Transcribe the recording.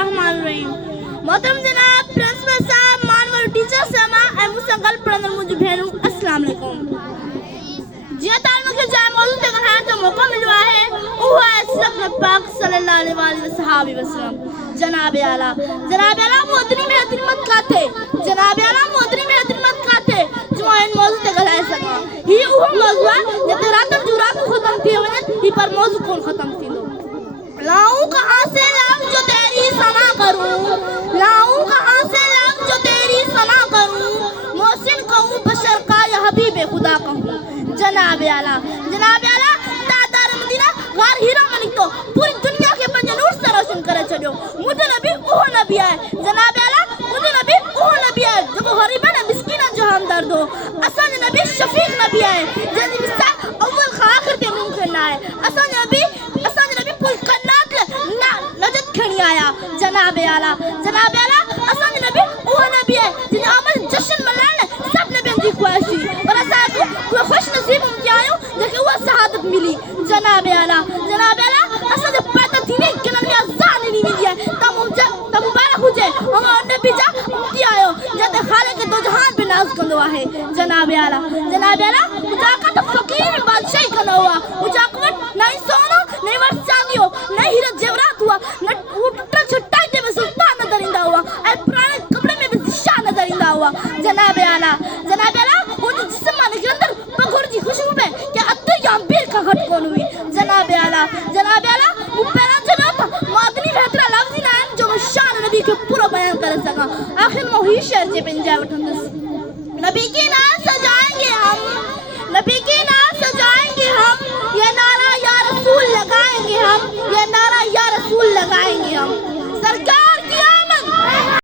बिस्मिल्लाहिर्रहमानिर्रहीम। मोहतरम जनाब प्रिंसिपल साहब, मानवर टीचर साहब ऐं मूंसां गल पढ़ंदड़ मुंहिंजी भेनरूं, अस्सलाम वालेकुम। जीअं त मूंखे जाइ मौजूद ते ॻाल्हाइण जो मौक़ो मिलियो आहे, उहो आहे सिरत पाक सल्लल्लाहु अलैहि वसल्लम। जनाब आला मोहतरी में खिदमत काथे, जनाब आला मोहतरी में खिदमत काथे जो इन मौजूद ते ॻाल्हाए सघां। ही उहो मौजू आहे जिते रातनि जूं रातूं ख़तम थी वञनि, ही पर मौजू कोन ख़तम थींदो। लाऊं कहाँ से लफ्ज़ जो तेरी सना करूं, लाऊं कहाँ से लफ्ज़ जो तेरी सना करूं, मोहसिन कहूं बशर का या हबीब खुदा कहूं। जनाब आला तादार मदीना गार हीरा मनी तो पूरी दुनिया के पंज नूर से रोशन करे छड़ियो। मुझे नबी ओह नबी है, जनाब आला मुझे नबी ओह नबी है जो गरीबन मिस्किन जो हमदर्द हो। असन नबी शफीक नबी है जल्दी बिस्सा अव्वल का आखिर ते मुमकिन ना है। असन नबी पुल कन्नात ना नजत खणी आया। जनाब आला असन नबी ओह नबी है जिन आमद जश्न मनाने सब नबी जी ख्वाहिश और असा को खुश नसीब हम आयो जेके वो शहादत मिली। जनाब आला असन दे पैदा थी नहीं कि नबी जान नहीं मिली है तब मुबारक हुजे हम नबी जा थी आयो जते खाले के दो जहान पे नाज कंदो आहे। जनाब आला मुझा का तो फकीर बादशाही कनो हुआ मुझा को नहीं सोनो नहीं वर चांदियो नहीं हीरा जेवरात हुआ न टूटा छटाई ते में सुल्तान नजर इंदा हुआ ए पुराने कपड़े में भी दिशा नजर इंदा हुआ। जनाब आला वो जिस्म माने के अंदर पगोर जी खुशबू में क्या अत्तो याम्बीर का घट कौन हुई। जनाब आला वो पहला जनाब मादनी बेहतरा लफ्ज़ ना जो शान नबी के पूरा बयान कर सका। आखिर में ही शेर जे पंजा वठंदस नबी के नाम सजाएंगे हम, नबी के नाम सजाएंगे हम, ये नारा या रसूल लगाएंगे हम, ये नारा